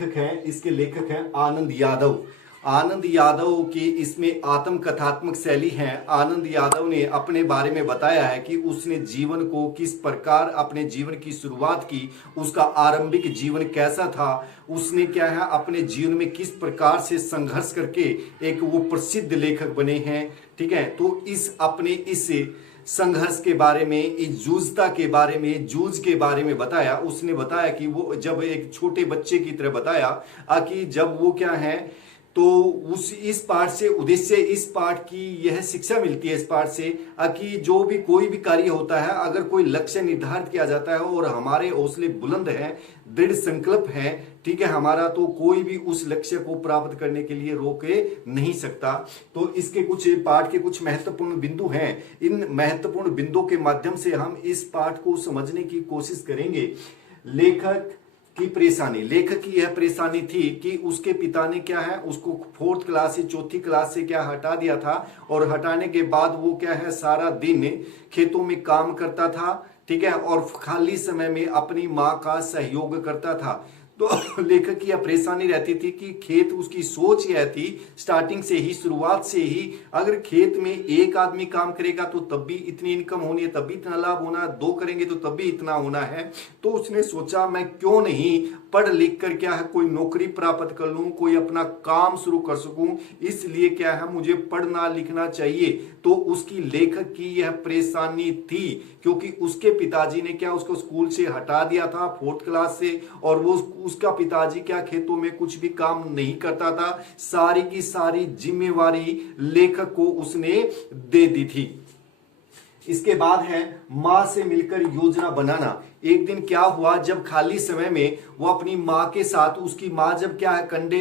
लेखक हैं, इसके लेखक हैं आनंद यादव। आनंद यादव की इसमें आत्मकथात्मक शैली है। आनंद यादव ने अपने बारे में बताया है कि उसने जीवन को किस प्रकार अपने जीवन की शुरुआत की, उसका आरंभिक जीवन कैसा था, उसने क्या है अपने जीवन में किस प्रकार से संघर्ष करके एक वो प्रसिद्ध लेखक बने हैं। ठीक है, तो इस संघर्ष के बारे में, इस जूझता के बारे में, जूझ के बारे में बताया। उसने बताया कि वो जब एक छोटे बच्चे की तरह बताया कि जब वो क्या है, तो इस पाठ से उद्देश्य, इस पाठ की यह शिक्षा मिलती है इस पाठ से कि जो भी कोई भी कार्य होता है, अगर कोई लक्ष्य निर्धारित किया जाता है और हमारे हौसले बुलंद हैं, दृढ़ संकल्प है, ठीक है हमारा, तो कोई भी उस लक्ष्य को प्राप्त करने के लिए रोके नहीं सकता। तो इसके कुछ पाठ के कुछ महत्वपूर्ण बिंदु हैं। इन महत्वपूर्ण बिंदुओं के माध्यम से हम इस पाठ को समझने की कोशिश करेंगे। लेखक की परेशानी, लेखक की यह परेशानी थी कि उसके पिता ने क्या है, उसको 4th क्लास से 4थी क्लास से क्या हटा दिया था, और हटाने के बाद वो क्या है सारा दिन खेतों में काम करता था। ठीक है, और खाली समय में अपनी माँ का सहयोग करता था। तो लेखक की यह परेशानी रहती थी कि खेत, उसकी सोच यह थी स्टार्टिंग से ही, शुरुआत से ही, अगर खेत में एक आदमी काम करेगा तो तब भी इतनी इनकम होनी है, तब भी इतना लाभ होना, 2 करेंगे तो तब भी इतना होना है। तो उसने सोचा मैं क्यों नहीं पढ़ लिख कर क्या है कोई नौकरी प्राप्त कर लूं, कोई अपना काम शुरू कर सकूं, इसलिए क्या है मुझे पढ़ना लिखना चाहिए। तो उसकी लेखक की यह परेशानी थी, क्योंकि उसके पिताजी ने क्या उसको स्कूल से हटा दिया था 4th क्लास से, और वो उसका पिताजी क्या खेतों में कुछ भी काम नहीं करता था, सारी की सारी जिम्मेवारी लेखक को उसने दे दी थी। इसके बाद है माँ से मिलकर योजना बनाना। एक दिन क्या हुआ, जब खाली समय में वो अपनी माँ के साथ, उसकी माँ जब क्या है कंडे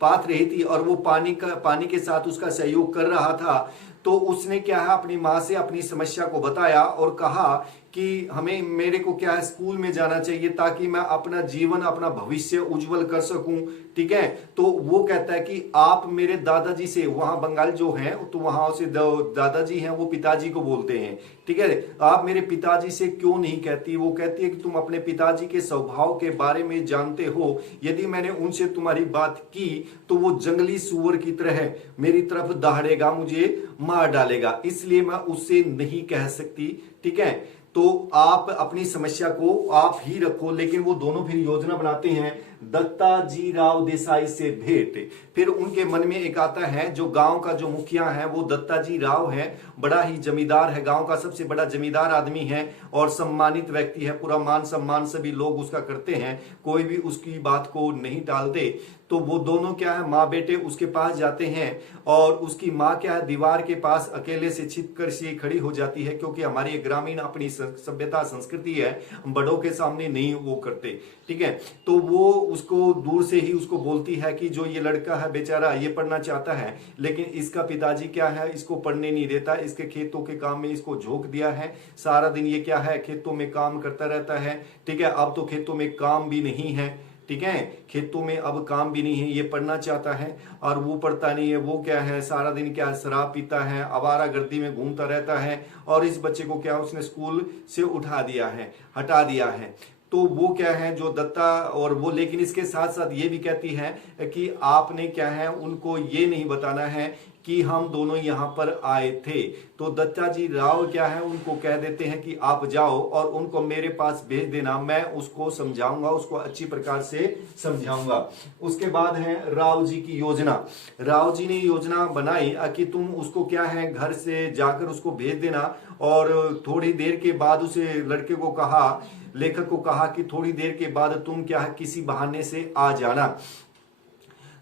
पाथ रही थी और वो पानी के साथ उसका सहयोग कर रहा था, तो उसने क्या है अपनी माँ से अपनी समस्या को बताया और कहा कि मेरे को क्या है स्कूल में जाना चाहिए ताकि मैं अपना जीवन, अपना भविष्य उज्जवल कर सकूं। ठीक है, तो वो कहता है कि आप मेरे दादाजी से, वहां बंगाल जो है तो वहां से दादाजी हैं वो पिताजी को बोलते हैं, ठीक है, आप मेरे पिताजी से क्यों नहीं कहती। वो कहती है कि तुम अपने पिताजी के स्वभाव के बारे में जानते हो, यदि मैंने उनसे तुम्हारी बात की तो वो जंगली सुअर की तरह मेरी तरफ दहाड़ेगा, मुझे मार डालेगा, इसलिए मैं उससे नहीं कह सकती। ठीक है, तो आप अपनी समस्या को आप ही रखो। लेकिन वो दोनों फिर योजना बनाते हैं, दत्ताजी राव देसाई से भेंट। फिर उनके मन में एक आता है, जो गांव का जो मुखिया है वो दत्ताजी राव है, बड़ा ही जमींदार है, गांव का सबसे बड़ा जमींदार आदमी है और सम्मानित व्यक्ति है, पूरा मान सम्मान सभी लोग उसका करते हैं, कोई भी उसकी बात को नहीं टालते। तो वो दोनों क्या है माँ बेटे उसके पास जाते हैं और उसकी माँ क्या है दीवार के पास अकेले से छिपकर सी खड़ी हो जाती है, क्योंकि हमारी ग्रामीण अपनी सभ्यता संस्कृति है, बड़ों के सामने नहीं वो करते। ठीक है, तो वो उसको दूर से ही उसको बोलती है कि जो ये लड़का है बेचारा ये पढ़ना चाहता है, लेकिन इसका पिताजी क्या है इसको पढ़ने नहीं देता, इसके खेतों के काम में इसको झोंक दिया है, सारा दिन ये क्या है खेतों में काम करता रहता है। ठीक है, अब तो खेतों में काम भी नहीं है, ठीक है, खेतों में अब काम भी नहीं है, ये पढ़ना चाहता है और वो पढ़ता नहीं है। वो क्या है सारा दिन क्या है शराब पीता है, आवारागर्दी में घूमता रहता है, और इस बच्चे को क्या उसने स्कूल से उठा दिया है, हटा दिया है। तो वो क्या है जो दत्ता, और वो लेकिन इसके साथ साथ ये भी कहती है कि आपने क्या है उनको ये नहीं बताना है कि हम दोनों यहाँ पर आए थे। तो दत्ताजी राव क्या है उनको कह देते हैं कि आप जाओ और उनको मेरे पास भेज देना, मैं उसको समझाऊंगा, उसको अच्छी प्रकार से समझाऊंगा। उसके बाद है राव जी की योजना। राव जी ने योजना बनाई कि तुम उसको क्या है घर से जाकर उसको भेज देना, और थोड़ी देर के बाद उसे लड़के को कहा, लेखक को कहा कि थोड़ी देर के बाद तुम क्या है किसी बहाने से आ जाना।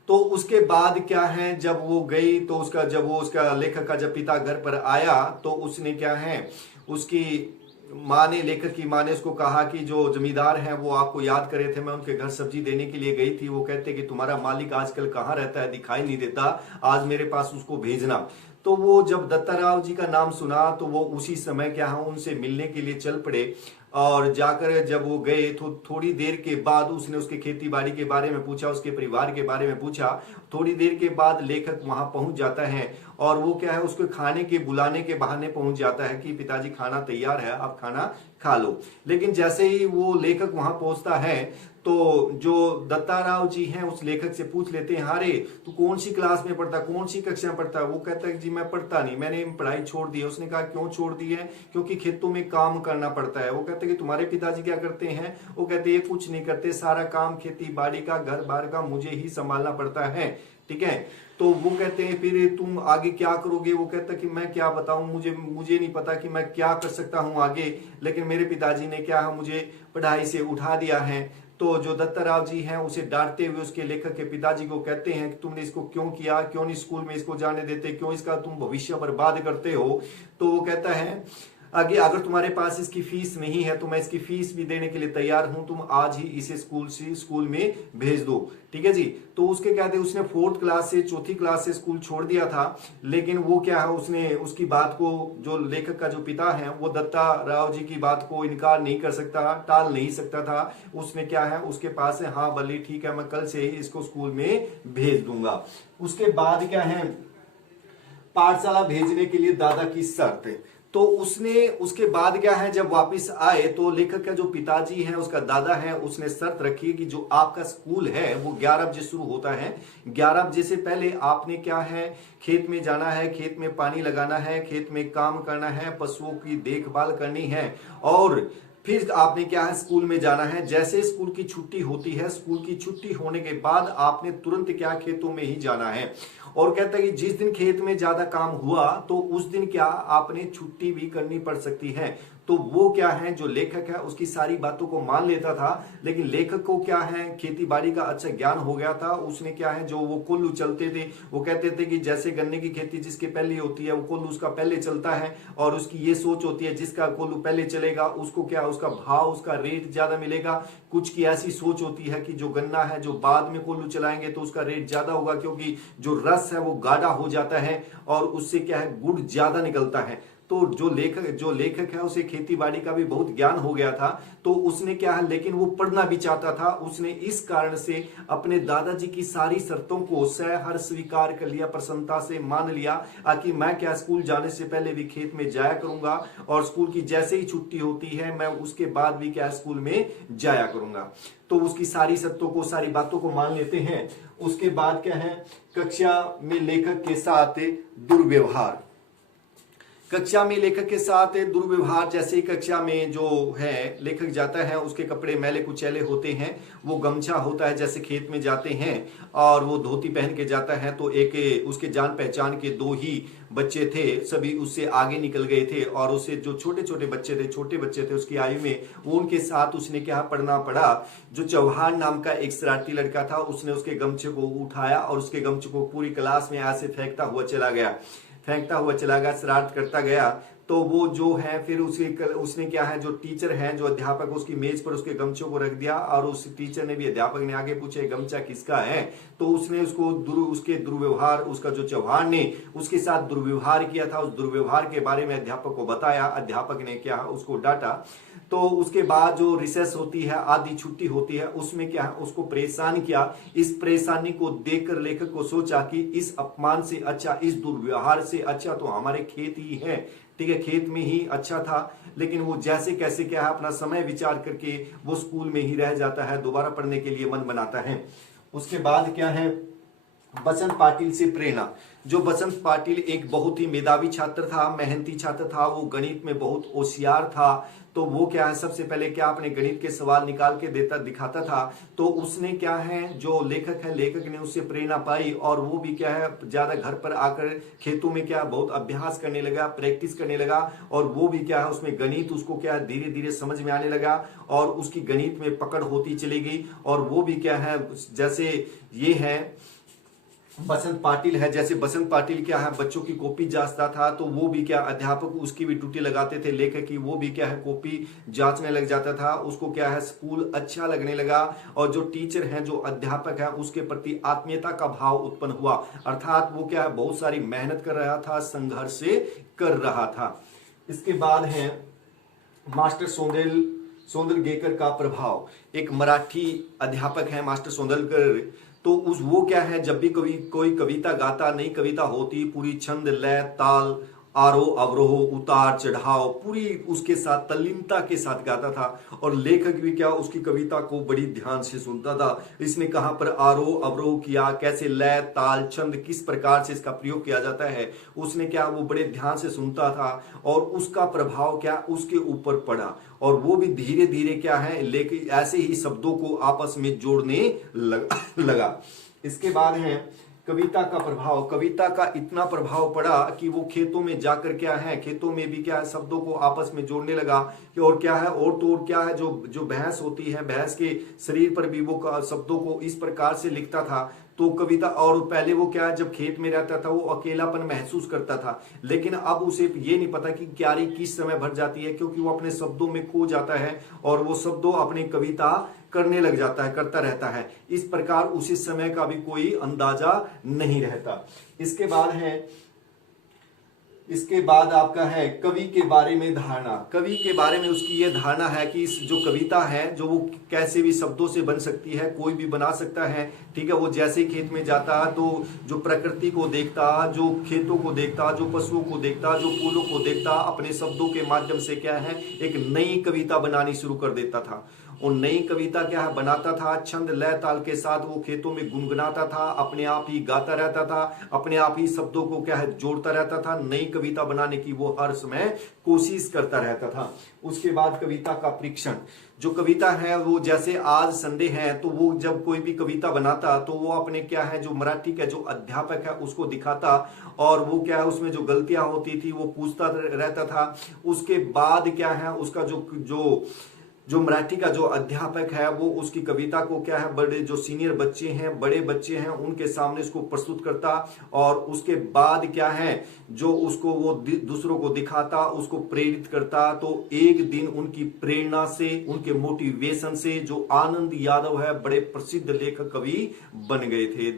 तो उसके बाद क्या है जब वो गई तो उसका लेखक का जब पिता घर पर आया तो उसने क्या है उसकी माँ ने, लेखक की माँ ने उसको कहा कि जो जमींदार हैं वो आपको याद करे थे, मैं उनके घर सब्जी देने के लिए गई थी, वो कहते कि तुम्हारा मालिक आजकल कहाँ रहता है, दिखाई नहीं देता, आज मेरे पास उसको भेजना। तो वो जब दत्ताराव जी का नाम सुना तो वो उसी समय क्या है उनसे मिलने के लिए चल पड़े, और जाकर जब वो गए तो थोड़ी देर के बाद उसने उसके खेती बाड़ी के बारे में पूछा, उसके परिवार के बारे में पूछा। थोड़ी देर के बाद लेखक वहां पहुंच जाता है और वो क्या है उसको खाने के बुलाने के बहाने पहुंच जाता है कि पिताजी खाना तैयार है, आप खाना खा लो। लेकिन जैसे ही वो लेखक वहां पहुंचता है तो जो दत्ता राव जी हैं उस लेखक से पूछ लेते हैं, अरे तू कौन सी क्लास में पढ़ता, कौन सी कक्षा में पढ़ता है? वो कहता है जी मैं पढ़ता नहीं, मैंने पढ़ाई छोड़ दी है। उसने कहा क्यों छोड़ दी है? क्योंकि खेतों में काम करना पड़ता है। वो कहते हैं कि तुम्हारे पिताजी क्या करते हैं? वो कहते हैं कुछ नहीं करते, सारा काम खेती बाड़ी का घर बार का मुझे ही संभालना पड़ता है। ठीक है, तो वो कहते हैं फिर तुम आगे क्या करोगे? वो कहता है कि मैं क्या बताऊं, मुझे नहीं पता कि मैं क्या कर सकता हूं आगे, लेकिन मेरे पिताजी ने क्या है मुझे पढ़ाई से उठा दिया है। तो जो दत्ताराव जी हैं उसे डांटते हुए उसके लेखक के पिताजी को कहते हैं कि तुमने इसको क्यों किया, क्यों नहीं स्कूल में इसको जाने देते, क्यों इसका तुम भविष्य बर्बाद करते हो? तो वो कहता है आगे, अगर तुम्हारे पास इसकी फीस नहीं है तो मैं इसकी फीस भी देने के लिए तैयार हूं, तुम आज ही इसे स्कूल में भेज दो। ठीक है जी। तो उसके कहते उसने 4th क्लास से 4थी क्लास से स्कूल छोड़ दिया था, लेकिन वो क्या है उसने उसकी बात को, जो लेखक का जो पिता है वो दत्ता राव जी की बात को इनकार नहीं कर सकता, टाल नहीं सकता था। उसने क्या है उसके पास है, हाँ भले ठीक है मैं कल से ही इसको स्कूल में भेज दूंगा। उसके बाद क्या है, पाठशाला भेजने के लिए दादा की शर्त। तो उसने उसके बाद क्या है जब वापस आए तो लेखक का जो पिताजी है उसका दादा है उसने शर्त रखी कि जो आपका स्कूल है वो 11 बजे शुरू होता है, 11 बजे से पहले आपने क्या है खेत में जाना है, खेत में पानी लगाना है, खेत में काम करना है, पशुओं की देखभाल करनी है और फिर आपने क्या है स्कूल में जाना है। जैसे स्कूल की छुट्टी होती है, स्कूल की छुट्टी होने के बाद आपने तुरंत क्या खेतों में ही जाना है। और कहता है कि जिस दिन खेत में ज्यादा काम हुआ तो उस दिन क्या आपने छुट्टी भी करनी पड़ सकती है। तो वो क्या है जो लेखक है उसकी सारी बातों को मान लेता था, लेकिन लेखक को क्या है खेती बाड़ी का अच्छा ज्ञान हो गया था। उसने क्या है जो वो कोल्लू चलते थे, वो कहते थे कि जैसे गन्ने की खेती जिसके पहले होती है वो कोल्लू उसका पहले चलता है, और उसकी ये सोच होती है जिसका कोल्लू पहले चलेगा उसको क्या उसका भाव उसका रेट ज्यादा मिलेगा। कुछ की ऐसी सोच होती है कि जो गन्ना है जो बाद में कोल्लू चलाएंगे तो उसका रेट ज्यादा होगा, क्योंकि जो रस है वो गाढ़ा हो जाता है और उससे क्या है गुड़ ज्यादा निकलता है। तो जो लेखक है उसे खेती बाड़ी का भी बहुत ज्ञान हो गया था, तो उसने क्या है लेकिन वो पढ़ना भी चाहता था। उसने इस कारण से अपने दादाजी की सारी शर्तों को सहर्ष स्वीकार कर लिया, प्रसन्नता से मान लिया कि मैं क्या स्कूल जाने से पहले भी खेत में जाया करूंगा और स्कूल की जैसे ही छुट्टी होती है मैं उसके बाद भी क्या स्कूल में जाया करूंगा। तो उसकी सारी शर्तों को सारी बातों को मान लेते हैं। उसके बाद क्या है कक्षा में लेखक के साथ दुर्व्यवहार। कक्षा में लेखक के साथ दुर्व्यवहार, जैसे ही कक्षा में जो है लेखक जाता है उसके कपड़े मैले कुचैले होते हैं, वो गमछा होता है जैसे खेत में जाते हैं और वो धोती पहन के जाता है। तो एक उसके जान पहचान के 2 ही बच्चे थे, सभी उससे आगे निकल गए थे और उसे जो छोटे छोटे बच्चे थे उसकी आयु में, वो उनके साथ उसने क्या पढ़ना पड़ा। जो चौहान नाम का एक शरारती लड़का था उसने उसके गमछे को उठाया और उसके गमछे को पूरी क्लास में ऐसे फेंकता हुआ चला गया, शरारत करता गया। तो वो जो है फिर उसने क्या है जो टीचर है जो अध्यापक उसकी मेज पर उसके गमछों को रख दिया और उस टीचर ने भी अध्यापक ने आगे पूछे गमछा किसका है। तो उसने उसके दुर्व्यवहार, उसका जो चौहान ने उसके साथ दुर्व्यवहार किया था उस दुर्व्यवहार के बारे में अध्यापक को बताया। अध्यापक ने क्या उसको डांटा। तो उसके बाद जो रिसेस होती है आधी छुट्टी होती है उसमें क्या है उसको परेशान किया। इस परेशानी को देखकर लेखक को सोचा कि इस अपमान से अच्छा, इस दुर्व्यवहार से अच्छा तो हमारे खेत ही है। ठीक है, खेत में ही अच्छा था। लेकिन वो जैसे कैसे क्या है अपना समय विचार करके वो स्कूल में ही रह जाता है, दोबारा पढ़ने के लिए मन बनाता है। उसके बाद क्या है बसंत पाटिल से प्रेरणा। जो बसंत पाटिल एक बहुत ही मेधावी छात्र था, मेहनती छात्र था, वो गणित में बहुत होशियार था। तो वो क्या है सबसे पहले क्या अपने गणित के सवाल निकाल के दिखाता था। तो उसने क्या है जो लेखक है लेखक ने उससे प्रेरणा पाई और वो भी क्या है ज्यादा घर पर आकर खेतों में क्या बहुत अभ्यास करने लगा, प्रैक्टिस करने लगा और वो भी क्या है उसमें गणित उसको क्या है धीरे धीरे समझ में आने लगा और उसकी गणित में पकड़ होती चली गई। और वो भी क्या है जैसे ये है बसंत पाटिल है, जैसे बसंत पाटिल क्या है बच्चों की कॉपी जांचता था, तो वो भी क्या अध्यापक उसकी भी ड्यूटी लगाते थे लेखक की, वो भी क्या है कॉपी जांचने लग जाता था। उसको क्या है स्कूल अच्छा लगने लगा और जो टीचर है जो अध्यापक है उसके प्रति आत्मीयता का भाव उत्पन्न हुआ। अर्थात वो क्या है बहुत सारी मेहनत कर रहा था, संघर्ष कर रहा था। इसके बाद है मास्टर सोंदलगेकर का प्रभाव। एक मराठी अध्यापक है मास्टर सोंदलकर। तो वो क्या है जब भी कोई कविता गाता, नई कविता होती, पूरी छंद लय ताल आरोह अवरोह, उतार चढ़ाव पूरी उसके साथ तल्लीनता के साथ गाता था। और लेखक भी क्या उसकी कविता को बड़ी ध्यान से सुनता था। इसने कहां पर आरोह अवरोह किया, कैसे लय ताल छंद किस प्रकार से इसका प्रयोग किया जाता है, उसने क्या वो बड़े ध्यान से सुनता था। और उसका प्रभाव क्या उसके ऊपर पड़ा, और वो भी धीरे धीरे क्या है लेकिन ऐसे ही शब्दों को आपस में जोड़ने लगा। इसके बाद है कविता का प्रभाव। कविता का इतना प्रभाव पड़ा कि वो खेतों में जाकर क्या है, खेतों में भी क्या है शब्दों को आपस में जोड़ने लगा। कि और क्या है, और तो और क्या है, जो जो भैंस होती है, भैंस के शरीर पर भी वो शब्दों को इस प्रकार से लिखता था। तो कविता, और पहले वो क्या है जब खेत में रहता था वो अकेलापन महसूस करता था, लेकिन अब उसे ये नहीं पता कि क्यारी किस समय भर जाती है, क्योंकि वो अपने शब्दों में खो जाता है और वो शब्दों अपनी कविता करने लग जाता है, करता रहता है। इस प्रकार उसी समय का भी कोई अंदाजा नहीं रहता। इसके बाद आपका है कवि के बारे में धारणा। कवि के बारे में उसकी यह धारणा है कि इस जो कविता है जो वो कैसे भी शब्दों से बन सकती है, कोई भी बना सकता है। ठीक है, वो जैसे खेत में जाता तो जो प्रकृति को देखता, जो खेतों को देखता, जो पशुओं को देखता, जो फूलों को देखता, अपने शब्दों के माध्यम से क्या है एक नई कविता बनानी शुरू कर देता था। और नई कविता क्या है बनाता था, छंद लय ताल के साथ वो खेतों में गुनगुनाता था, अपने आप ही गाता रहता था, अपने आप ही शब्दों को क्या है जोड़ता रहता था। नई कविता बनाने की वो हर समय कोशिश करता रहता था। उसके बाद कविता का परीक्षण। जो कविता है वो जैसे आज संडे है तो वो जब कोई भी कविता बनाता तो वो अपने क्या है जो मराठी का जो अध्यापक है उसको दिखाता, और वो क्या है उसमें जो गलतियां होती थी वो पूछता रहता था। उसके बाद क्या है उसका जो मराठी का जो अध्यापक है वो उसकी कविता को क्या है बड़े जो सीनियर बच्चे हैं, बड़े बच्चे हैं, उनके सामने इसको प्रस्तुत करता। और उसके बाद क्या है जो उसको वो दूसरों को दिखाता, उसको प्रेरित करता। तो एक दिन उनकी प्रेरणा से, उनके मोटिवेशन से जो आनंद यादव है बड़े प्रसिद्ध लेखक कवि बन गए थे।